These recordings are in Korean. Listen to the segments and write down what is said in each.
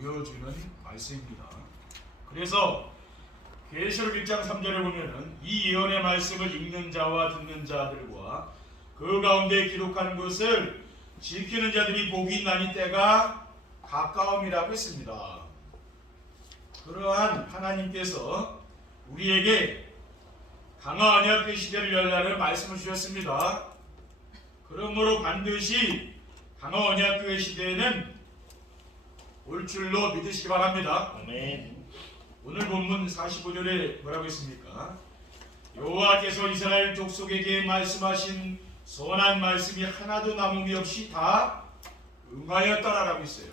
보여주는 말씀입니다. 그래서 계시록 1장 3절에 보면은 이 예언의 말씀을 읽는 자와 듣는 자들과 그 가운데 기록한 것을 지키는 자들이 복이 있나니 때가 가까움이라고 했습니다. 그러한 하나님께서 우리에게 강화 언약의 시대를 열라는 말씀을 주셨습니다. 그러므로 반드시 강화 언약교회 시대에는 올 줄로 믿으시기 바랍니다. 아멘. 오늘 본문 45절에 뭐라고 했습니까? 여호와께서 이스라엘 족속에게 말씀하신 선한 말씀이 하나도 남음이 없이 다 응하였다라고 했어요.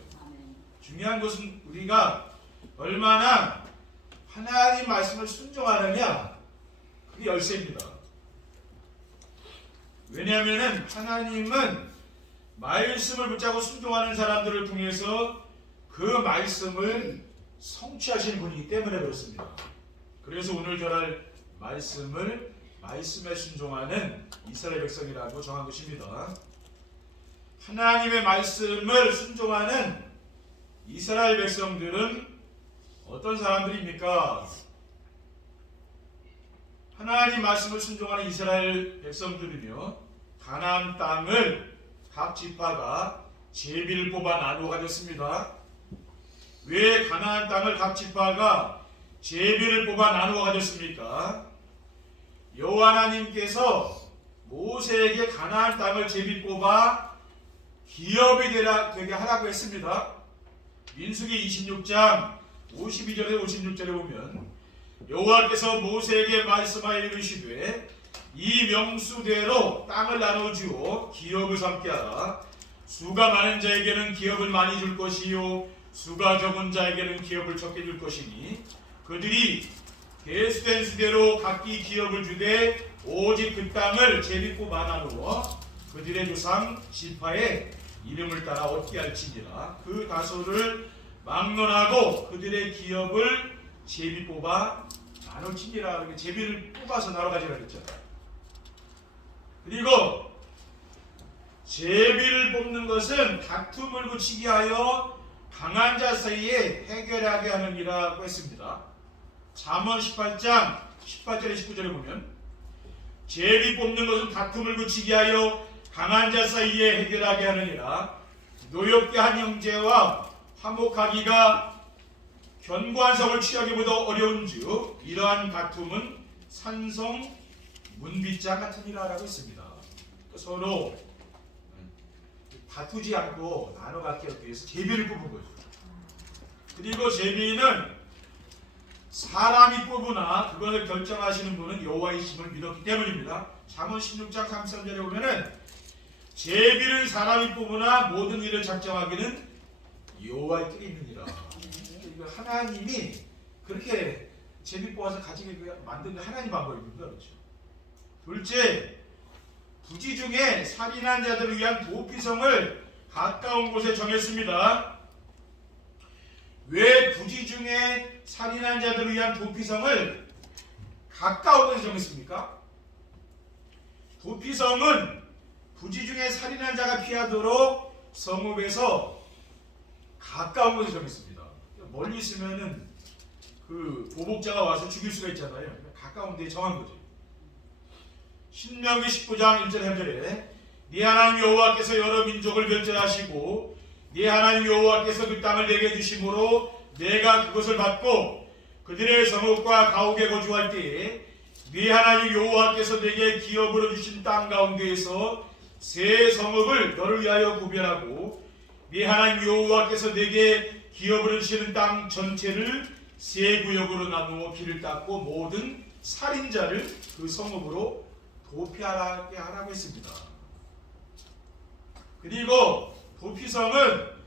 중요한 것은 우리가 얼마나 하나님 말씀을 순종하느냐 그게 열쇠입니다. 왜냐하면 하나님은 말씀을 붙잡고 순종하는 사람들을 통해서 그 말씀을 성취하시는 분이기 때문에 그렇습니다. 그래서 오늘 전할 말씀을 말씀에 순종하는 이스라엘 백성이라고 정한 것입니다. 하나님의 말씀을 순종하는 이스라엘 백성들은 어떤 사람들입니까? 하나님 말씀을 순종하는 이스라엘 백성들이며 가나안 땅을 각 지파가 제비를 뽑아 나누어 가졌습니다. 왜 가나안 땅을 각 지파가 제비를 뽑아 나누어 가졌습니까? 여호와 하나님께서 모세에게 가나안 땅을 제비 뽑아 기업이 되라, 되게 하라고 했습니다. 민수기 26장 52절에 56절에 보면 여호와께서 모세에게 말씀하여 이르시되 이 명수대로 땅을 나누어 주어 기업을 삼게 하라 수가 많은 자에게는 기업을 많이 줄 것이요 수가 적은 자에게는 기업을 적게 줄 것이니 그들이 계수된 수대로 각기 기업을 주되 오직 그 땅을 뽑아 나누어 그들의 조상 지파의 이름을 따라 얻게 할지니라 그 다소를 막론하고 그들의 기업을 제비 뽑아 나눠치니라 이렇게 제비를 뽑아서 나눠 가지라 그랬잖아요. 그리고 제비를 뽑는 것은 다툼을 붙이게 하여 강한 자 사이에 해결하게 하느니라고 했습니다. 잠언 18장 18절에 19절에 보면 제비 뽑는 것은 다툼을 붙이게 하여 강한 자 사이에 해결하게 하느니라 노엽게 한 형제와 화목하기가 견고한 성을 취하기보다 어려운즉 이러한 다툼은 산성 문빗자 같으니라라고 했습니다. 서로 다투지 않고 나눠 갖기 위해서 제비를 뽑은 거죠. 그리고 제비는 사람이 뽑으나 그것을 결정하시는 분은 여호와이심을 믿었기 때문입니다. 잠언 16장 33절에 보면은 제비를 사람이 뽑으나 모든 일을 작정하기는 여호와의 뜻이 있느니라. 이거 하나님이 그렇게 제비 뽑아서 가지게 만든 게 하나님 방법입니다. 그렇죠. 둘째, 부지 중에 살인한 자들을 위한 도피성을 가까운 곳에 정했습니다. 왜 부지 중에 살인한 자들을 위한 도피성을 가까운 곳에 정했습니까? 도피성은 부지 중에 살인한 자가 피하도록 성읍에서 가까운 곳에 정했습니다. 멀리 있으면은 그 보복자가 와서 죽일 수가 있잖아요. 가까운 데에 정한 거죠. 신명기 19장 1절 3절에 네 하나님 여호와께서 여러 민족을 변절하시고 네 하나님 여호와께서 그 땅을 내게 주심으로 내가 그것을 받고 그들의 성읍과 가옥에 거주할 때에 네 하나님 여호와께서 내게 기업으로 주신 땅 가운데에서 새 성읍을 너를 위하여 구별하고 네 하나님 여호와께서 내게 기업으로 주시는 땅 전체를 세 구역으로 나누어 길을 닦고 모든 살인자를 그 성읍으로 도피하게 하라고 했습니다. 그리고 도피성은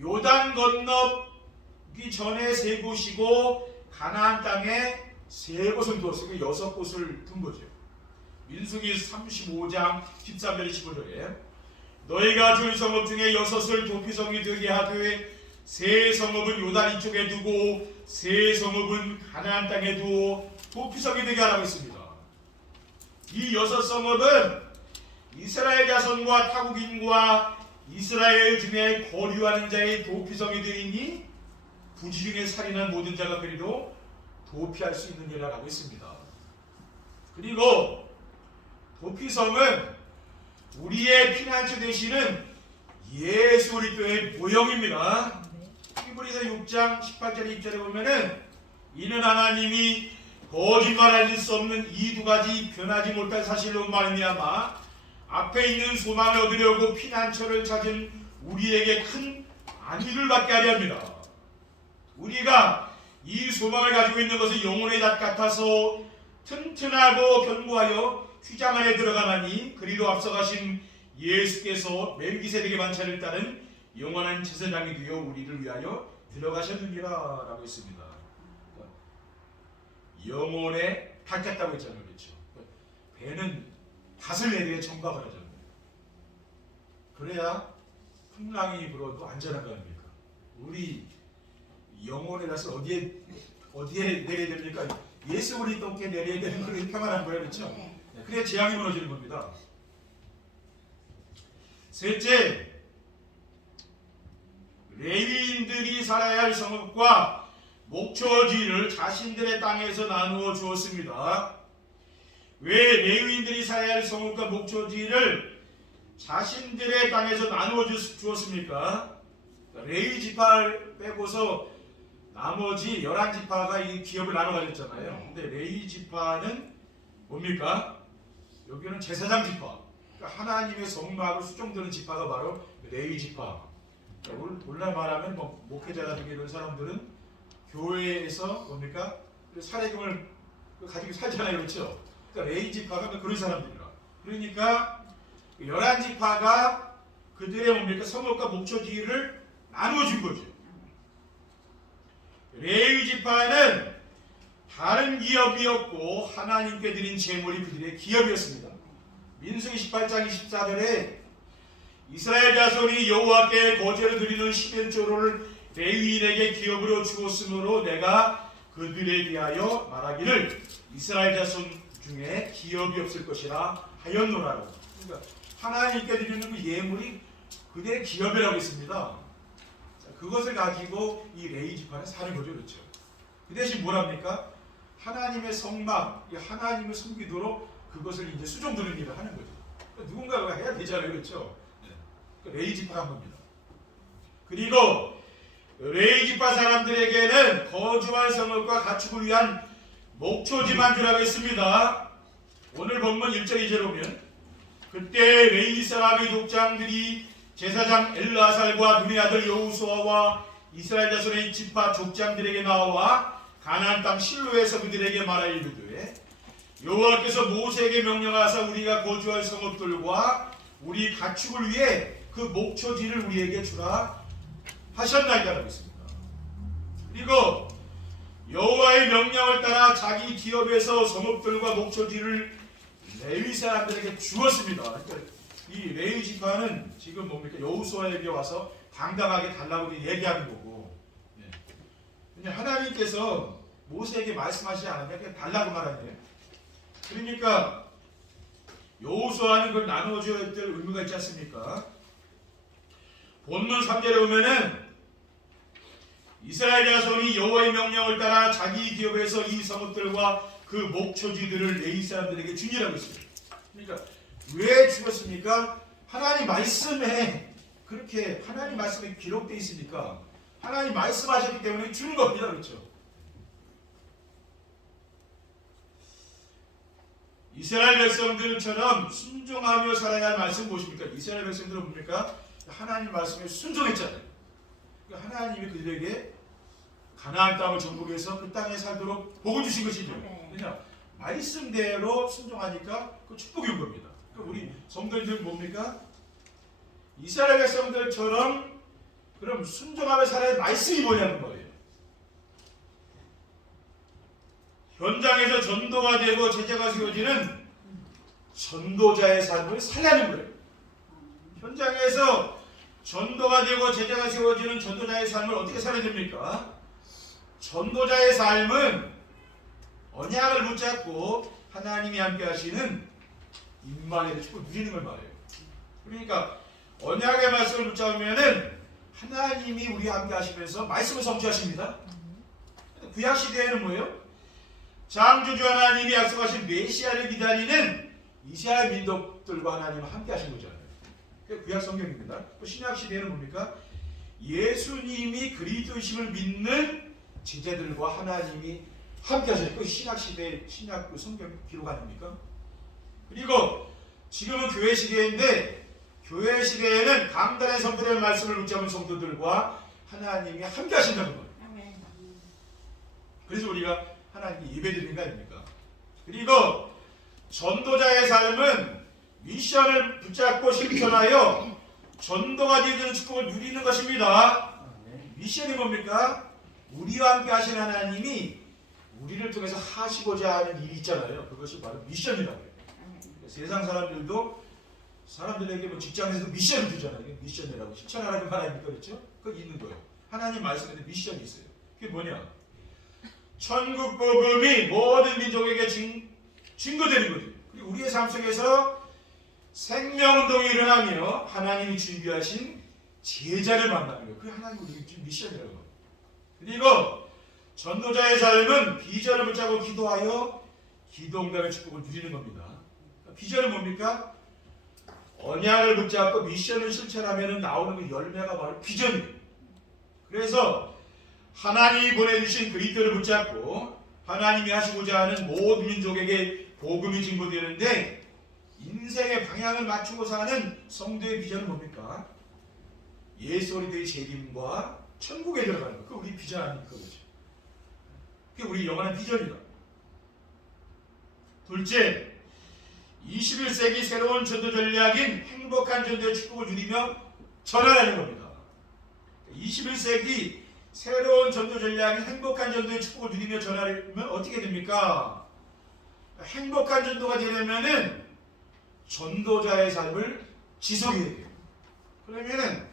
요단 건너기 전에 세 곳이고 가나안 땅에 세 곳을 두었으니까 여섯 곳을 둔 거죠. 민수기 35장 13절 15절에 너희가 줄 성읍 중에 여섯을 도피성이 되게 하되 세 성읍은 요단 이쪽에 두고 세 성읍은 가나안 땅에 두어 도피성이 되게 하라고 했습니다. 이 여섯 성읍은 이스라엘 자손과 타국인과 이스라엘 중에 거류하는 자의 도피성이 되있니 부지 중에 살인한 모든 자가 그리도 도피할 수 있는 이라고 했습니다. 그리고 도피성은 우리의 피난처 되시는 예수 그리스도의 모형입니다. 히브리서 6장 18절 2절에 보면은 이는 하나님이 거짓말할 수 없는 이 두 가지 변하지 못할 사실로 말미암아 앞에 있는 소망을 얻으려고 피난처를 찾은 우리에게 큰 안위를 받게 하려 합니다. 우리가 이 소망을 가지고 있는 것은 영혼의 닷 같아서 튼튼하고 견고하여 휘장 안에 들어가나니 그리로 앞서가신 예수께서 멜기세덱의 반차를 따른 영원한 제사장이 되어 우리를 위하여 들어가셨느니라 라고 했습니다. 영혼에 닿겠다고 했잖아요, 그렇죠? 배는 닷을 내리에 청박을 하잖아요. 그래야 풍랑이 불어도 안전한 거 아닙니까? 우리 영혼의 닷을 어디에 어디에 내려야 됩니까? 예수 그리스도께 내려야 되는 그게 평안한 거예요, 그렇죠? 네. 그래야 재앙이 무너지는 겁니다. 셋째, 레위인들이 살아야 할 성읍과 목초지를 자신들의 땅에서 나누어 주었습니다. 왜 레위인들이 살아야 할 성읍과 목초지를 자신들의 땅에서 나누어 주- 주었습니까? 레위 지파를 빼고서 나머지 11지파가 이 기업을 나눠 가졌잖아요. 근데 레위 지파는 뭡니까? 여기는 제사장 지파. 그러니까 하나님의 성막을 수종드는 지파가 바로 레위 지파. 그러니까 말하면 뭐 목회자가 되게 이런 사람들은 교회에서 뭡니까? 그 사례금을 가지고 살잖아요, 그렇죠? 그러니까 레위 지파가 그런 사람들이라. 그러니까 열한 지파가 그들의 뭡니까 성읍과 목초지를 나누어 준 거죠. 레위 지파는 다른 기업이었고 하나님께 드린 제물이 그들의 기업이었습니다. 민수기 18장 24절에 이스라엘 자손이 여호와께 거제를 드리는 11조를 레위인에게 기업으로 주었으므로 내가 그들에 대하여 말하기를 이스라엘 자손 중에 기업이 없을 것이라 하였노라고. 그러니까 하나님께 드리는 그 예물이 그들의 기업이라고 했습니다. 자, 그것을 가지고 이 레위 지파는 사는 거죠, 그렇죠? 그 대신 뭐랍니까? 하나님의 성막, 이 하나님을 섬기도록 그것을 이제 수종드는 일을 하는 거죠. 그러니까 누군가가 해야 되잖아요, 그렇죠? 네. 그러니까 레위 지파가 한 겁니다. 그리고 레위 지파 사람들에게는 거주할 성읍과 가축을 위한 목초지만 주라고 했습니다. 오늘 본문 1절 2절 보면 그때 레위 사람의 족장들이 제사장 엘라살과 눈의 아들 여우수아와 이스라엘 자손의 지파 족장들에게 나와 가나안 땅 실로에서 그들에게 말하여 이르되 여호와께서 모세에게 명령하사 우리가 거주할 성읍들과 우리 가축을 위해 그 목초지를 우리에게 주라 하셨나이다라고 했습니다. 그리고 여호와의 명령을 따라 자기 기업에서 성읍들과 목초지를 레위 사람들에게 주었습니다. 그러니까 이 레위 지파는 지금 뭡니까 여호수아에게 와서 당당하게 달라고 얘기하는 거고. 네. 근데 하나님께서 모세에게 말씀하시지 않았냐? 그냥 달라고 말하네요. 그러니까 여호수아는 그걸 나누어줘야 될 의무가 있지 않습니까? 본문 3절에 보면은 이스라엘 자손이 여호와의 명령을 따라 자기 기업에서 이 성읍들과 그 목초지들을 레위 사람들에게 주니라고 했습니다. 그러니까 왜 주었습니까? 하나님 말씀에 그렇게 하나님 말씀에 기록되어 있으니까 하나님 말씀하셨기 때문에 주는 겁니다. 그렇죠? 이스라엘 백성들처럼 순종하며 살아야 할 말씀 무엇입니까? 이스라엘 백성들은 뭡니까? 하나님 말씀에 순종했잖아요. 그러니까 하나님이 그들에게 가나안 땅을 정복해서 그 땅에 살도록 복을 주신 것이죠. 네. 그냥 말씀대로 순종하니까 그 축복이 온 겁니다. 그러니까 우리 성도들 뭡니까? 이스라엘 백성들처럼 그럼 순종하며 살아야 할 말씀이 뭐냐는 거예요. 현장에서 전도가 되고 제자가 세워지는 전도자의 삶을 살라는 거예요. 현장에서 전도가 되고 제자가 세워지는 전도자의 삶을 어떻게 살아야 됩니까? 전도자의 삶은 언약을 붙잡고 하나님이 함께 하시는 임마누엘의 축복을 누리는 걸 말해요. 그러니까 언약의 말씀을 붙잡으면은 하나님이 우리와 함께 하시면서 말씀을 성취하십니다. 구약 시대에는 뭐예요? 창조주 하나님이 약속하신 메시아를 기다리는 이스라엘 민족들과 하나님 함께 하신 거잖아요. 구약 성경입니다. 또 신약 시대에는 뭡니까? 예수님이 그리스도심을 믿는 제자들과 하나님이 함께 하셨고 그 신약 시대 신약 그 성경 기록 아닙니까? 그리고 지금은 교회 시대인데 교회 시대에는 강단에 선포된 말씀을 붙잡은 성도들과 하나님이 함께 하신다는 거예요. 그래서 우리가 하나님께 예배드리는 거 아닙니까? 그리고 전도자의 삶은 미션을 붙잡고 실천하여 전도가 되는 축복을 누리는 것입니다. 미션이 뭡니까? 우리와 함께 하신 하나님이 우리를 통해서 하시고자 하는 일이 있잖아요. 그것이 바로 미션이라고 해요. 세상 사람들도 사람들에게 뭐 직장에서 미션을 주잖아요. 미션이라고 실천하라는 말 아닙니까? 그렇죠? 그거 있는 거예요. 하나님 말씀에도 미션이 있어요. 그게 뭐냐? 천국 복음이 모든 민족에게 증, 증거되는 거죠. 그리고 우리의 삶 속에서 생명운동이 일어나며 하나님이 준비하신 제자를 만나는 거예요. 그게 하나님 우리 미션이라고 해요. 그리고 전도자의 삶은 비전을 붙잡고 기도하여 기도응답의 축복을 누리는 겁니다. 비전은 뭡니까? 언약을 붙잡고 미션을 실천하면 나오는 그 열매가 바로 비전이에요. 그래서 하나님이 보내주신 그리스도를 붙잡고 하나님이 하시고자 하는 모든 민족에게 복음이 증거되는데 인생의 방향을 맞추고 사는 성도의 비전은 뭡니까? 예수 그리스도의 재림과 천국에 들어가는 거. 그 우리 비전 아닙니까? 그렇죠? 그게 우리 영원한 비전이다. 둘째, 21세기 새로운 전도 전략인 행복한 전도의 축복을 누리며 전환하는 겁니다. 21세기 새로운 전도 전략인 행복한 전도의 축복을 누리며 전환하면 어떻게 됩니까? 행복한 전도가 되려면은 전도자의 삶을 지속해야 돼요. 그러면은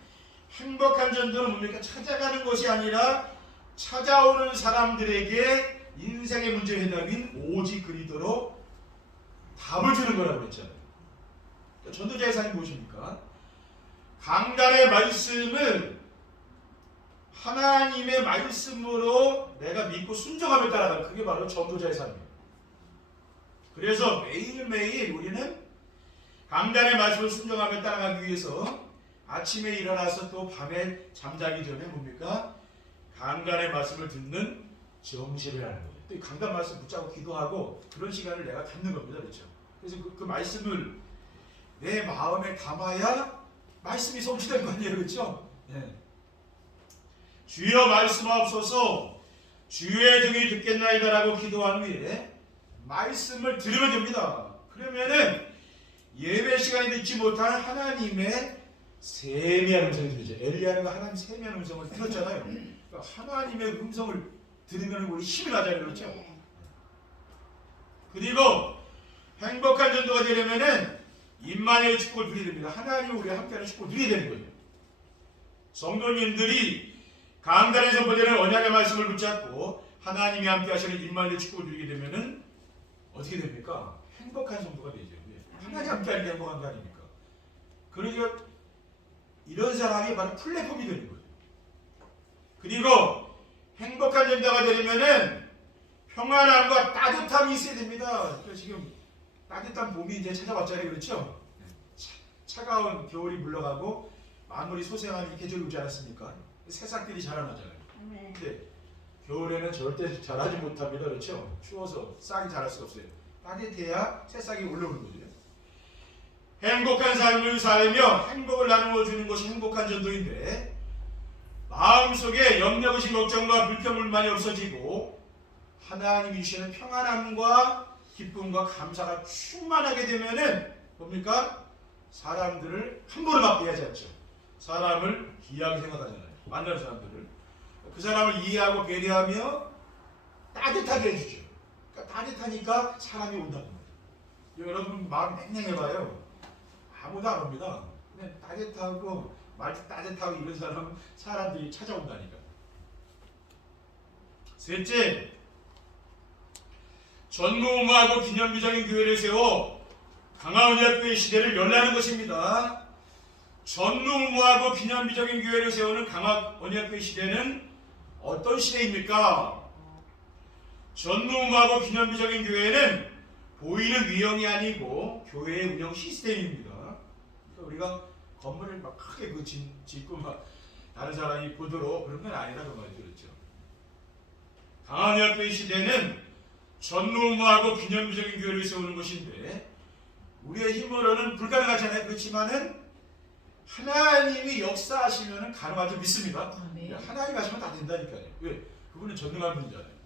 행복한 전도는 뭡니까? 찾아가는 것이 아니라 찾아오는 사람들에게 인생의 문제 해답인 오직 그리도로 답을 주는 거라고 했잖아요. 그러니까 전도자의 삶이 무엇입니까? 강단의 말씀을 하나님의 말씀으로 내가 믿고 순종하며 따라가는 그게 바로 전도자의 삶이에요. 그래서 매일매일 우리는 강단의 말씀을 순종하며 따라가기 위해서 아침에 일어나서 또 밤에 잠자기 전에 뭡니까? 강단의 말씀을 듣는 정시를 하는 거예요. 또이 강단 말씀 붙잡고 기도하고 그런 시간을 내가 갖는 겁니다. 그렇죠? 그래서 그, 그 말씀을 내 마음에 담아야 말씀이 성취될 거 아니에요. 그렇죠? 예. 주여 말씀하옵소서 주의 등이 듣겠나이다라고 기도한 후에 말씀을 들으면 됩니다. 그러면은 예배 시간에 듣지 못한 하나님의 세미한 음성이 들리죠. 엘리야는 하나님 세미한 음성을 들었잖아요. 그러니까 하나님의 음성을 들으면 우리 힘이 나잖아요. 그렇죠? 그리고 행복한 전도가 되려면은 임마누의 축복을 누리야 됩니다. 하나님 우리와 함께하는 축복을 누려야 되는 거예요. 성도님들이 강단에 선포되는 언약의 말씀을 붙잡고 하나님이 함께 하시는 임마누의 축복을 누리게 되면은 어떻게 됩니까? 행복한 성도가 되죠. 왜? 하나님 게 행복한 거 아닙니까? 그러니까 이런 사람이 바로 플랫폼이 되는 거죠. 그리고 행복한 전도가 되려면은 평안함과 따뜻함이 있어야 됩니다. 그러니까 지금 따뜻한 봄이 이제 찾아왔잖아요, 그렇죠? 차, 차가운 겨울이 물러가고 만물이 소생하는 계절이 오지 않았습니까? 새싹들이 자라나잖아요. 근데 겨울에는 절대 자라지 못합니다, 그렇죠? 추워서 싹이 자랄 수가 없어요. 따뜻해야 새싹이 올라오는 거죠. 행복한 삶을 살며 행복을 나누어 주는 것이 행복한 전도인데 마음속에 염려의식 걱정과 불평불만이 없어지고 하나님이 주시는 평안함과 기쁨과 감사가 충만하게 되면은 뭡니까? 사람들을 함부로 맞게 하지 않죠. 사람을 귀하게 생각하잖아요. 만나는 사람들을 그 사람을 이해하고 배려하며 따뜻하게 해주죠. 그러니까 따뜻하니까 사람이 온다는 거예요. 여러분 마음 냉랭해봐요. 아무도 안 옵니다. 그냥 따뜻하고 말도 따뜻하고 이런 사람 사람들이 찾아온다니까. 셋째, 전무후무하고 기념비적인 교회를 세워 강화은혜교회 시대를 열라는 것입니다. 전무후무하고 기념비적인 교회를 세우는 언약교회 시대는 어떤 시대입니까? 전무후무하고 기념비적인 교회는 보이는 유형이 아니고 교회의 운영 시스템입니다. 우리가 건물을 막 크게 그 짓, 짓고 막 다른 사람이 보도록 그런 건 아니라고 말이죠. 그렇죠. 강한학교의 시대는 전무후무하고 기념비적인 교회를 세우는 것인데 우리의 힘으로는 불가능하잖아요. 그렇지만은 하나님이 역사하시면 가능할 줄 믿습니다. 네. 하나님 하시면 다 된다니까요. 왜? 그분은 전능한 분이잖아요.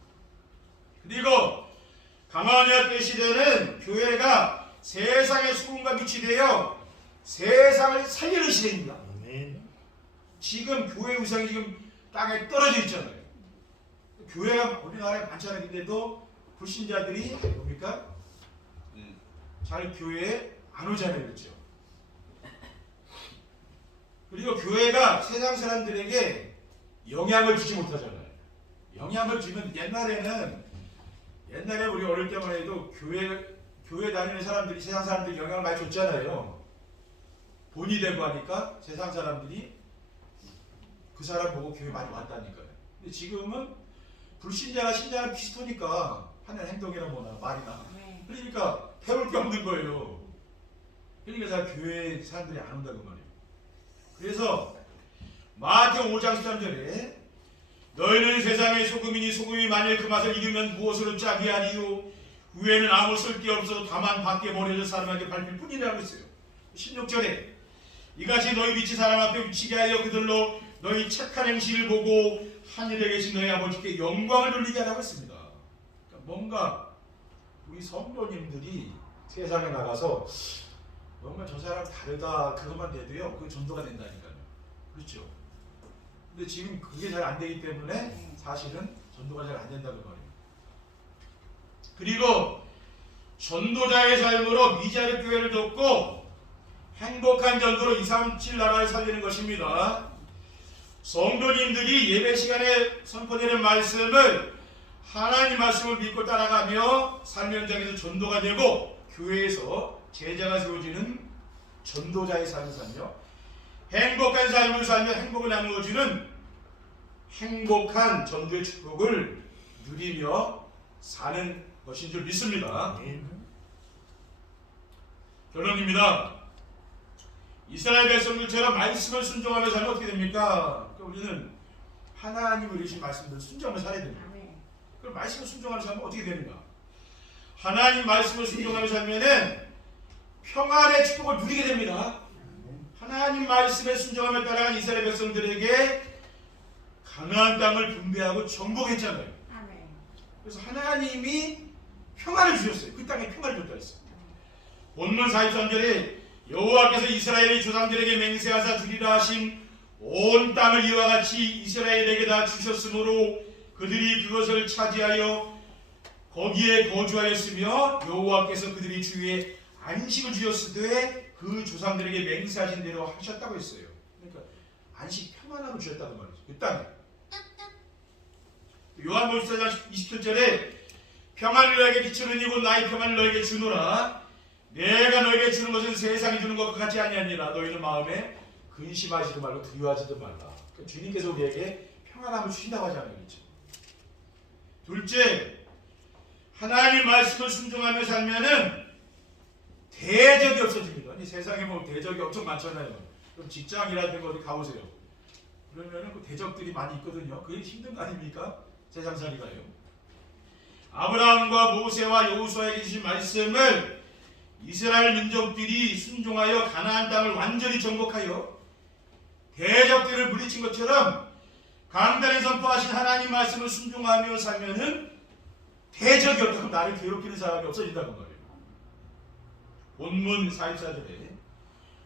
그리고 강한학교 시대는 교회가 세상의 수군과 빛이 되어 세상을 살리는 시대입니다. 아멘. 지금 교회 의상이 지금 땅에 떨어져 있잖아요. 교회가 우리나라에 많잖아요. 근데도 불신자들이 뭡니까? 음, 잘 교회에 안 오잖아요. 그렇죠? 그리고 교회가 세상 사람들에게 영향을 주지 못하잖아요. 영향을 주면 옛날에는 옛날에 우리 어릴 때만 해도 교회 교회 다니는 사람들이 세상 사람들이 영향을 많이 줬잖아요. 본이 되고 하니까 세상 사람들이 그 사람 보고 교회 많이 왔다니까요. 근데 지금은 불신자나 신자나 비슷하니까 하는 행동이나 뭐나 말이나 네. 그러니까 배울 게 없는 거예요. 그러니까 잘 교회 사람들이 안 온다고 말이에요. 그래서 마태 5장 13절에 너희는 세상의 소금이니 소금이 만일 그 맛을 잃으면 무엇으로 짜게 하리요 후에는 아무 쓸 게 없어 다만 밖에 버려져 사람에게 밟힐 뿐이라고 했어요. 16절에 이같이 너희 빛이 사람 앞에 비치게 하여 그들로 너희 착한 행실을 보고 하늘에 계신 너희 아버지께 영광을 돌리게 하라고 했습니다. 그러니까 뭔가 우리 성도님들이 세상에 나가서 뭔가 저 사람 다르다 그것만 돼도요 그 전도가 된다니까요. 그렇죠. 근데 지금 그게 잘 안 되기 때문에 사실은 전도가 잘 안 된다고 말이에요. 그리고 전도자의 삶으로 미자립 교회를 돕고 행복한 전도로 237 나라를 살리는 것입니다. 성도님들이 예배 시간에 선포되는 말씀을 하나님 말씀을 믿고 따라가며 삶 현장에서 전도가 되고 교회에서 제자가 세워지는 전도자의 삶을 살며 행복한 삶을 살며 행복을 나누어주는 행복한 전도의 축복을 누리며 사는 것인 줄 믿습니다. 결론입니다. 이스라엘 백성들처럼 말씀을 순종하며 살면 어떻게 됩니까? 그러니까 우리는 하나님을 이루신 말씀을 순종하며 살아야 됩니다. 그럼 말씀을 순종하며 살면 어떻게 되는가? 하나님 말씀을 순종하며 살면은 평안의 축복을 누리게 됩니다. 하나님 말씀에 순종하며 따라간 이스라엘 백성들에게 가나안 땅을 분배하고 정복했잖아요. 그래서 하나님이 평안을 주셨어요. 그 땅에 평안을 줬다 했어요. 본문 43절에 여호와께서 이스라엘의 조상들에게 맹세하사 주리라 하신 온 땅을 이와 같이 이스라엘에게 다 주셨으므로 그들이 그것을 차지하여 거기에 거주하였으며 여호와께서 그들이 주위에 안식을 주셨으되 그 조상들에게 맹세하신 대로 하셨다고 했어요. 그러니까 안식 평안함을 주셨다고 말이죠. 그 땅에. 요한복음 4장 27절에 평안을 너에게 비추는 이고 나의 평안을 너에게 주노라 내가 너에게 주는 것은 세상이 주는 것과 같지 아니하니라. 너희는 마음에 근심하지도 말고 두려워하지도 말라. 그러니까 주님께서 우리에게 평안함을 주신다고 하잖아요 그렇죠? 둘째 하나님 말씀을 순종하며 살면은 대적이 없어집니다. 이 세상에 뭐 대적이 엄청 많잖아요. 그럼 직장이라든가 어디 가보세요. 그러면은 그 대적들이 많이 있거든요. 그게 힘든 거 아닙니까? 세상 살이가요. 아브라함과 모세와 여호수아에게 주신 말씀을 이스라엘 민족들이 순종하여 가나안 땅을 완전히 정복하여 대적들을 물리친 것처럼 강단에 선포하신 하나님 말씀을 순종하며 살면은 대적이 없다고 나를 괴롭히는 사람이 없어진다고 말이에요. 본문 44절에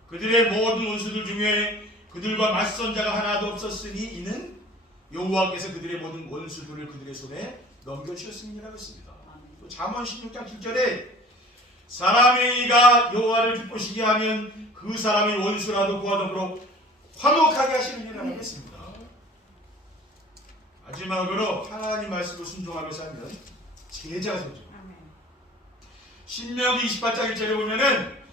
그들의 모든 원수들 중에 그들과 맞선 자가 하나도 없었으니 이는 여호와께서 그들의 모든 원수들을 그들의 손에. 또 잠언 16장 7절에 사람의 이가 여호와를 기쁘시게 하면 그 사람이 원수라도 그와 더불어 화목하게 하시느니라고 했습니다. 마지막으로 하나님 말씀을 순종하며 살면 제자가 되죠. 신명기 28장 1절에 보면은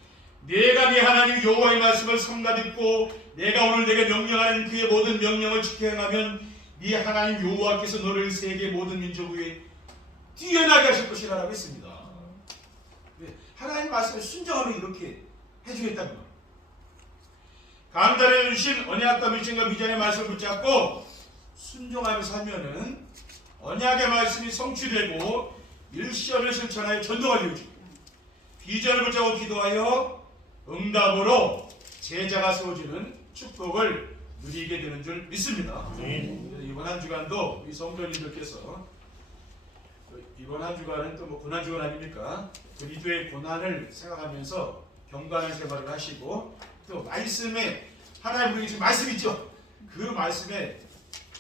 내가 네 하나님 여호와의 말씀을 삼가 듣고 내가 오늘 내게 명령하는 그의 모든 명령을 지켜 행하면 네 하나님 여호와께서 너를 세계 모든 민족 위에 뛰어나게 하실 것이라고 했습니다. 네, 하나님 말씀에 순종하면 이렇게 해주겠다는 거. 감단해 주신 언약과 밀증과 미전의 말씀을 붙잡고 순종하며 살면은 언약의 말씀이 성취되고 일시험을 실천하여 전도가 되어지고 비전을 붙잡고 기도하여 응답으로 제자가 세워지는 축복을 누리게 되는 줄 믿습니다. 그래서 이번 한 주간도 우리 성도님들께서 한 주간은 또 뭐 고난 주간 아닙니까? 그리스도의 고난을 생각하면서 경건한 생활을 하시고 또 말씀에 하나님 지금 말씀 있죠. 그 말씀에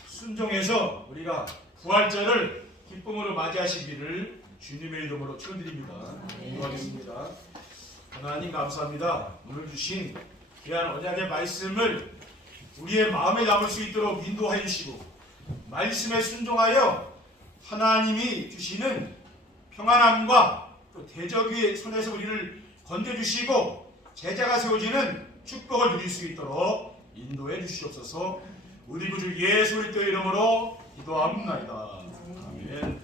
순종해서 우리가 부활절을 기쁨으로 맞이하시기를 주님의 이름으로 축원드립니다. 기도하겠습니다. 하나님 감사합니다. 오늘 주신 귀한 언약의 말씀을 우리의 마음에 담을 수 있도록 인도하여 주시고 말씀에 순종하여 하나님이 주시는 평안함과 또 대적의 손에서 우리를 건져 주시고 제자가 세워지는 축복을 누릴 수 있도록 인도해 주시옵소서. 우리 구주 예수 그리스도의 이름으로 기도합니다. 아멘.